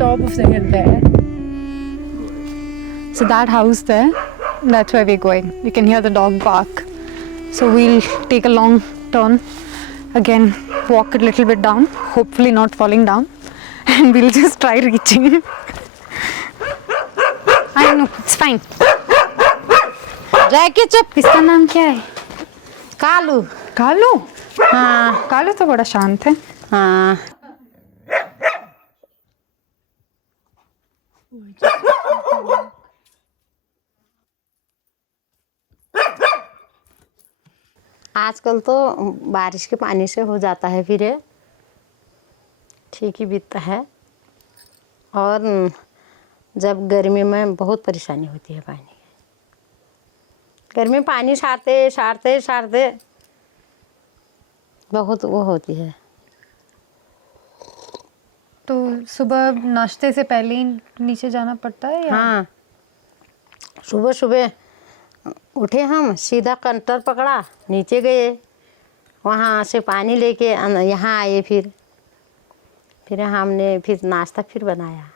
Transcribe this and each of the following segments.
Top of the hill there. So that house there, that's where we're going. You can hear the dog bark. So we'll take a long turn, again walk a little bit down, hopefully not falling down, and we'll just try reaching. I know, it's fine. जैकी चुप। इसका नाम क्या है? कालू। कालू? हाँ कालू तो बड़ा शांत है। हाँ। आजकल तो बारिश के पानी से हो जाता है, फिर ठीक ही बीतता है। और जब गर्मी में बहुत परेशानी होती है पानी, गर्मी में पानी सारते बहुत वो होती है। तो सुबह नाश्ते से पहले ही नीचे जाना पड़ता है या? हाँ, सुबह सुबह उठे हम, सीधा कंटर पकड़ा, नीचे गए, वहाँ से पानी लेके यहाँ आए, फिर हमने फिर नाश्ता फिर बनाया।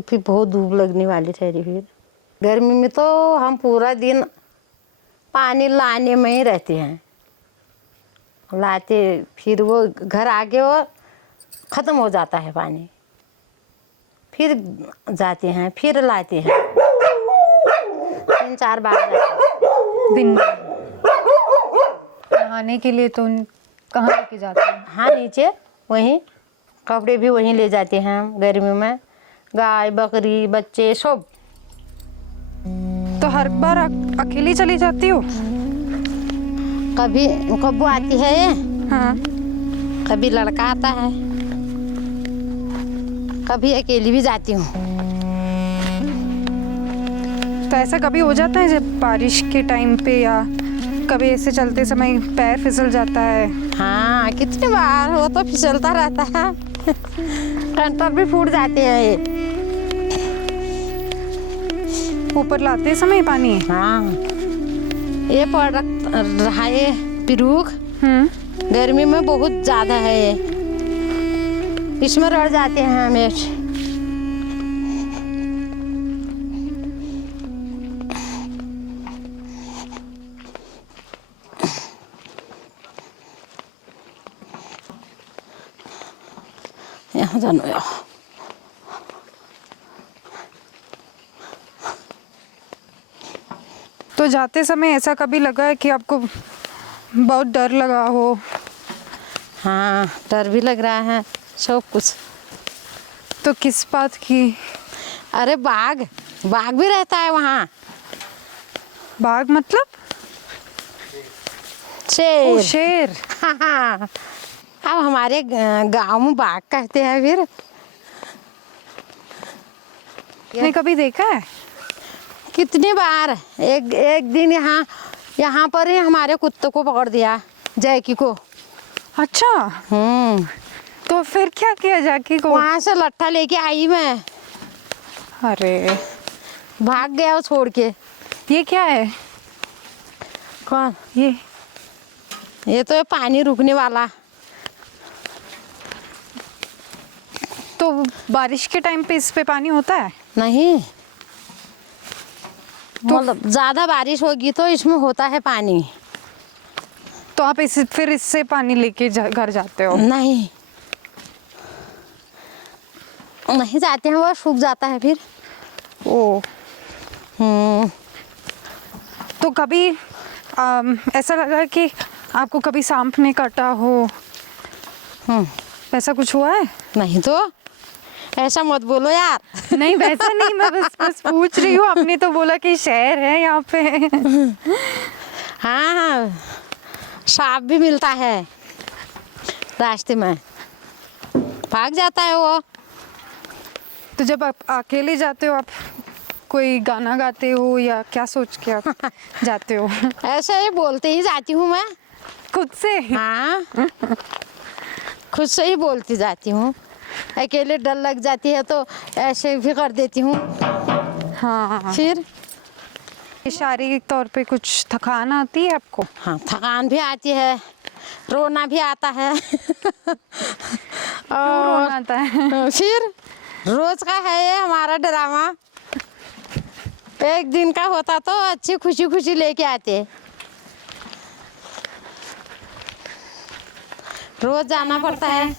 फिर बहुत धूप लगने वाली ठहरी। फिर गर्मी में तो हम पूरा दिन पानी लाने में ही रहते हैं, लाते, फिर वो घर आके वो ख़त्म हो जाता है पानी, फिर जाते हैं, फिर लाते हैं, 3-4 बार जाते हैं दिन में। नहाने के लिए तो कहाँ लेके जाते हैं? हाँ, नीचे वहीं, कपड़े भी वहीं ले जाते हैं हम गर्मी में, गाय बकरी बच्चे सब। तो हर बार अकेली चली जाती हो? कभी कब्बू आती है ये, हाँ। कभी लड़का आता है, कभी अकेली भी जाती हूँ। तो ऐसा कभी हो जाता है जब बारिश के टाइम पे, या कभी ऐसे चलते समय पैर फिसल जाता है? हाँ, कितनी बार हो तो फिसलता रहता है। कंटर भी फूट जाते हैं ये। ऊपर लाते समय पानी? हाँ, ये पड़ रहा है पिरूख, गर्मी में बहुत ज़्यादा है ये, इसमें रह जाते हैं हमें। यहाँ जानो यार। तो जाते समय ऐसा कभी लगा है कि आपको बहुत डर लगा हो? हाँ, डर भी लग रहा है, सब कुछ। तो किस बात की? अरे बाघ भी रहता है वहाँ। बाघ मतलब? शेर। ओ, शेर। हाँ, अब हमारे गांव में बाघ कहते हैं। फिर आपने कभी देखा है? कितनी बार, एक दिन यहाँ पर ही हमारे कुत्ते को पकड़ दिया, जैकी को। अच्छा। तो फिर क्या किया जैकी को? वहाँ से लट्ठा लेके आई मैं। अरे, भाग गया वो छोड़ के। ये क्या है? कौन? ये तो पानी रुकने वाला। तो बारिश के टाइम पे इस पे पानी होता है? नहीं, तो मतलब ज़्यादा बारिश होगी तो इसमें होता है पानी। तो आप फिर इससे पानी लेके घर जाते हो? नहीं जाते हैं, वो सूख जाता है फिर। ओ। तो कभी ऐसा लगा कि आपको कभी सांप ने काटा हो? ऐसा कुछ हुआ है? नहीं तो, ऐसा मत बोलो यार। नहीं वैसा नहीं, मैं बस पूछ रही हूँ। आपने तो बोला कि शहर है यहाँ पे। हाँ हाँ, सांप भी मिलता है रास्ते में, भाग जाता है वो। तो जब आप अकेले जाते हो, आप कोई गाना गाते हो या क्या सोच के आप जाते हो? ऐसे ही बोलते ही जाती हूँ मैं खुद से? हाँ, खुद से ही बोलती जाती हूँ। अकेले डर लग जाती है तो ऐसे भी कर देती हूँ। हाँ। फिर शारीरिक तौर पे कुछ थकान आती है आपको? हाँ, थकान भी आती है, रोना भी आता है। क्यों रोना आता है? फिर रोज का है ये हमारा ड्रामा। एक दिन का होता तो अच्छी खुशी खुशी लेके आते, रोज जाना पड़ता है।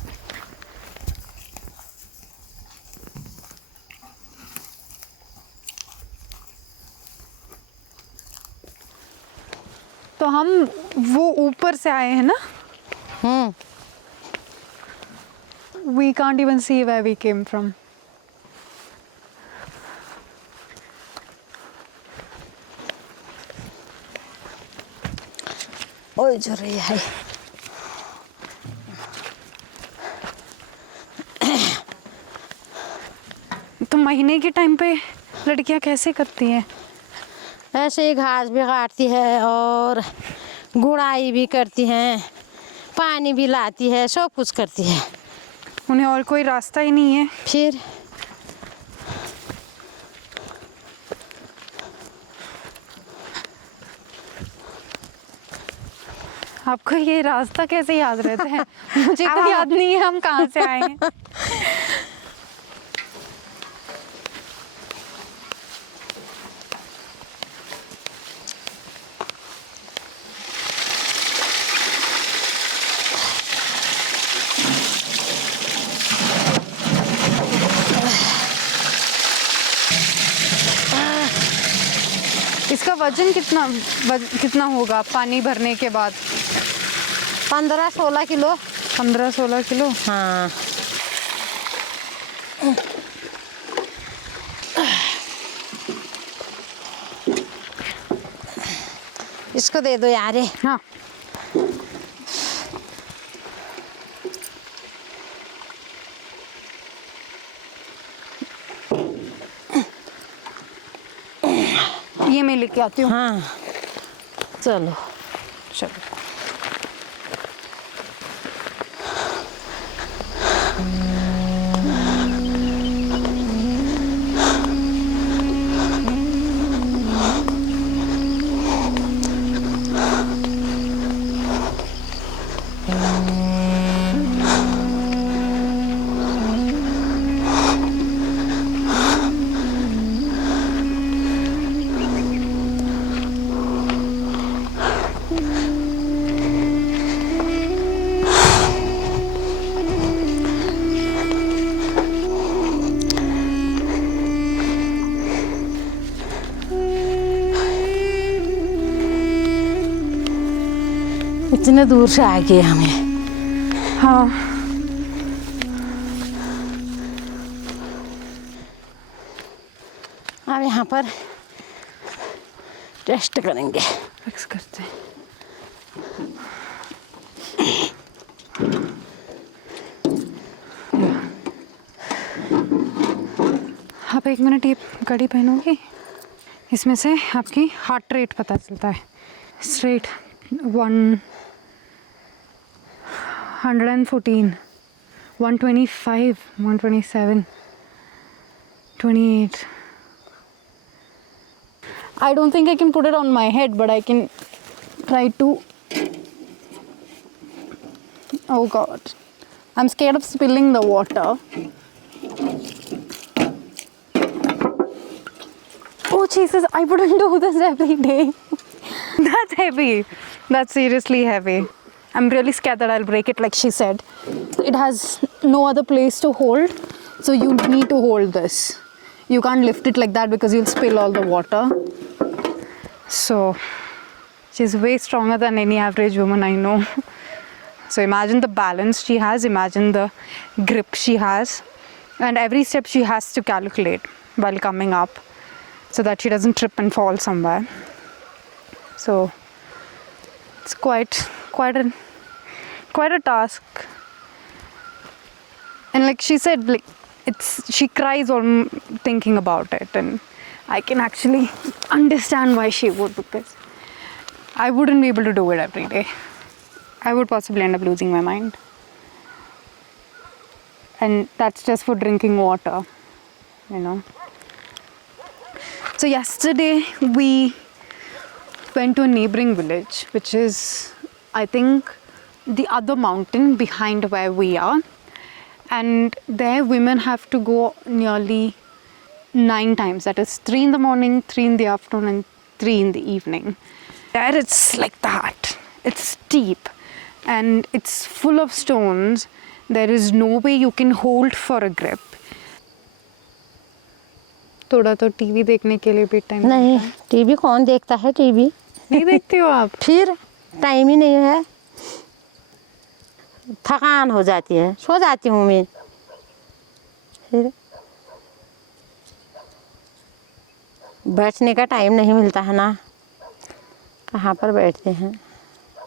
तो हम वो ऊपर से आए हैं ना? We can't even see where we came from. ओए जो रही है। तो महीने के टाइम पे लड़कियां कैसे करती हैं? ऐसे ही घास भी काटती है और गुड़ाई भी करती हैं, पानी भी लाती है, सब कुछ करती है। उन्हें और कोई रास्ता ही नहीं है। फिर आपको ये रास्ता कैसे याद रहता है? मुझे तो याद नहीं है हम कहाँ से आए हैं। इसका वजन कितना होगा पानी भरने के बाद? 15-16 किलो। 15-16 किलो? हाँ। इसको दे दो यार। हाँ। ये मैं लेके आती हूँ। हाँ चलो चलो। इतने दूर से आ गए हमें। हाँ। अब यहाँ पर टेस्ट करेंगे। फिक्स करते हैं। आप 1 मिनट ये घड़ी पहनोगी? इसमें से आपकी हार्ट रेट पता चलता है। Straight 114, 125, 127, 28. I don't think I can put it on my head, but I can try to. Oh God, I'm scared of spilling the water. Oh Jesus, I wouldn't do this every day. That's heavy. That's seriously heavy. I'm really scared that I'll break it, like she said. It has no other place to hold, so you need to hold this. You can't lift it like that because you'll spill all the water. So, she's way stronger than any average woman I know. So imagine the balance she has, imagine the grip she has. and every step she has to calculate while coming up so that she doesn't trip and fall somewhere. So it's quite a task. And like she said, like she cries on thinking about it, and I can actually understand why she would, because I wouldn't be able to do it every day. I would possibly end up losing my mind. And that's just for drinking water, you know. So yesterday we went to a neighboring village, which is, I think, the other mountain behind where we are. And there women have to go nearly 9 times. That is 3 in the morning, 3 in the afternoon, and 3 in the evening. There it's like that. It's steep and it's full of stones. There is no way you can hold for a grip. थोड़ा तो TV देखने के लिए भी time नहीं, TV कौन देखता है? टीवी नहीं देखते हो आप? फिर टाइम ही नहीं है, थकान हो जाती है, सो जाती हूँ मैं। फिर बैठने का टाइम नहीं मिलता है ना, कहाँ पर बैठते हैं।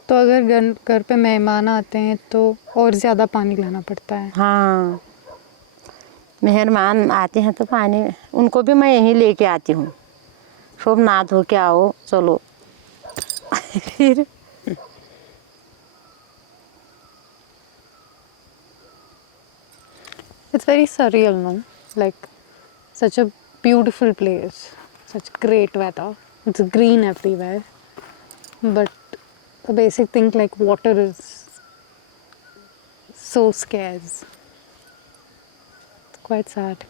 तो अगर घर पे मेहमान आते हैं तो और ज़्यादा पानी लाना पड़ता है। हाँ, मेहमान आते हैं तो पानी उनको भी मैं यहीं लेके आती हूँ। सब नहा धो के आओ, चलो। फिर It's very surreal, no? Like such a beautiful place, such great weather. It's green everywhere, but the basic thing like water is so scarce. It's quite sad.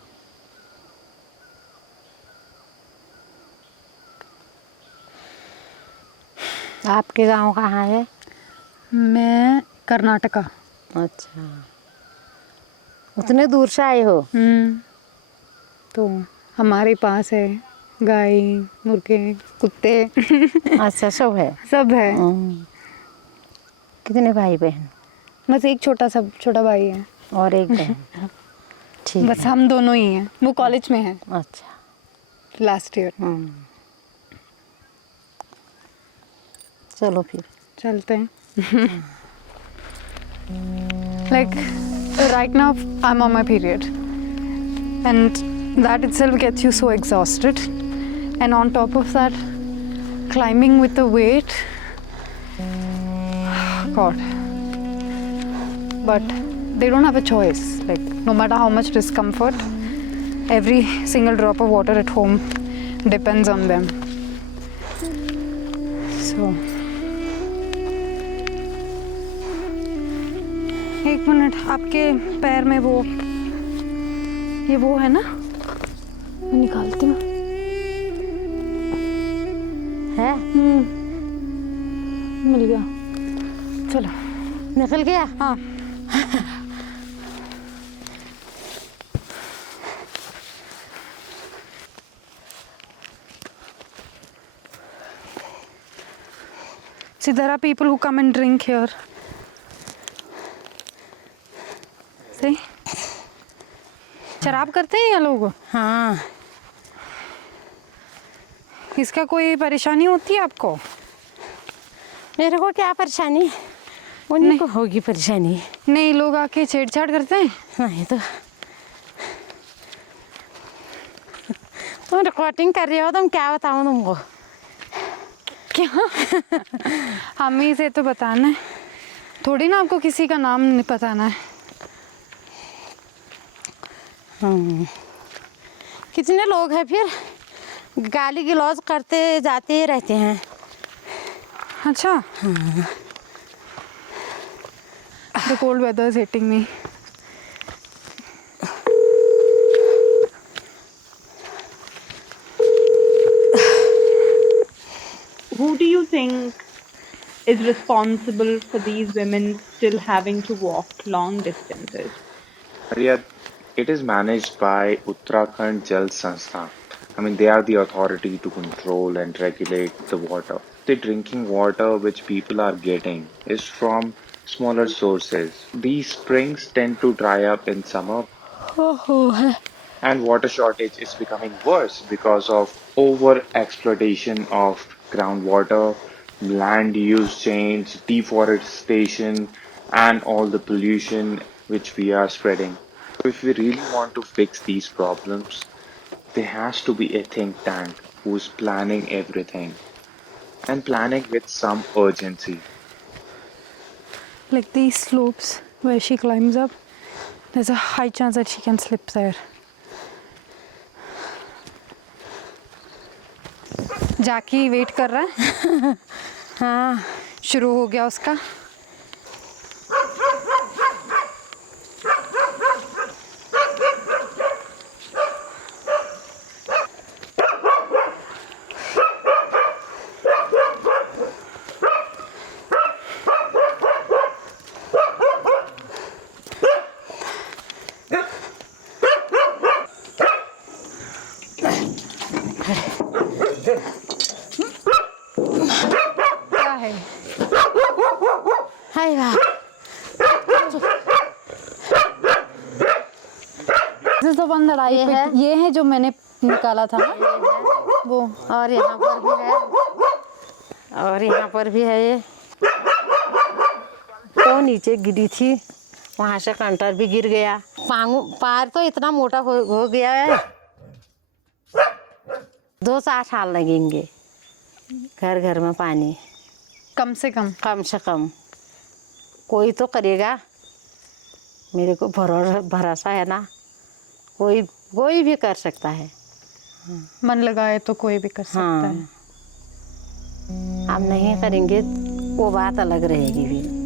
आपके गांव कहाँ है? मैं कर्नाटका। अच्छा, उतने दूर से आए हो? तो हमारे पास है गाय, मुर्गे, कुत्ते। अच्छा, सब है? सब है। कितने भाई बहन? बस एक छोटा भाई है और एक बहन। ठीक बस है। हम दोनों ही हैं। वो कॉलेज में है, अच्छा, लास्ट ईयर। चलो फिर चलते हैं। Like right now I'm on my period and that itself gets you so exhausted, and on top of that climbing with the weight, God. But they don't have a choice. Like no matter how much discomfort, every single drop of water at home depends on them. So एक minute, आपके पैर में वो है ना, मैं निकालती हूँ। है? मिल गया। चलो, निकल गया? हाँ। See, there are people who come and drink here. See? शराब करते हैं ये लोग? हाँ। इसका कोई परेशानी होती है आपको? मेरे को क्या परेशानी, उन्हीं को होगी परेशानी। नहीं, लोग आके छेड़छाड़ करते हैं? नहीं तो तुम रिकॉर्डिंग कर रहे हो, तुम क्या बताऊँ तुमको? क्या? हम ही से तो बताना है, थोड़ी ना आपको किसी का नाम नहीं बताना है। कितने लोग हैं फिर गाली गलौज करते जाते रहते हैं। अच्छा। The cold weather is hitting me. Who do you think is responsible for these women still having to walk long distances? Yeah, it is managed by Uttarakhand Jal Sanstha. I mean, they are the authority to control and regulate the water. The drinking water which people are getting is from smaller sources. These springs tend to dry up in summer. And water shortage is becoming worse because of over exploitation of groundwater, land use change, deforestation, and all the pollution which we are spreading. So if we really want to fix these problems, there has to be a think tank who's planning everything and planning with some urgency. Like these slopes where she climbs up, there's a high chance that she can slip there. जाकी wait कर रहा है. हाँ, शुरू हो गया उसका. क्या है? हाय वाह, This is the one that I ये picked. है? ये है जो मैंने निकाला था ना, वो. और यहाँ पर भी है, और यहाँ पर भी है। ये तो नीचे गिरी थी, वहाँ से कंटर भी गिर गया। पार तो इतना मोटा हो गया है, 2-4 साल लगेंगे घर घर में पानी, कम से कम. कम से कम। कोई तो करेगा, मेरे को भरोसा है ना, कोई भी कर सकता है। मन लगाए तो कोई भी कर सकता हाँ, है. हम नहीं करेंगे वो बात अलग रहेगी फिर।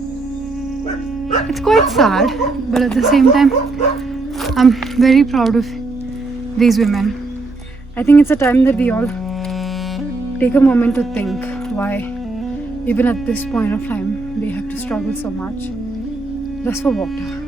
It's quite sad, but at the same time, I'm very proud of these women. I think it's a time that we all take a moment to think why, even at this point of time, they have to struggle so much just for water.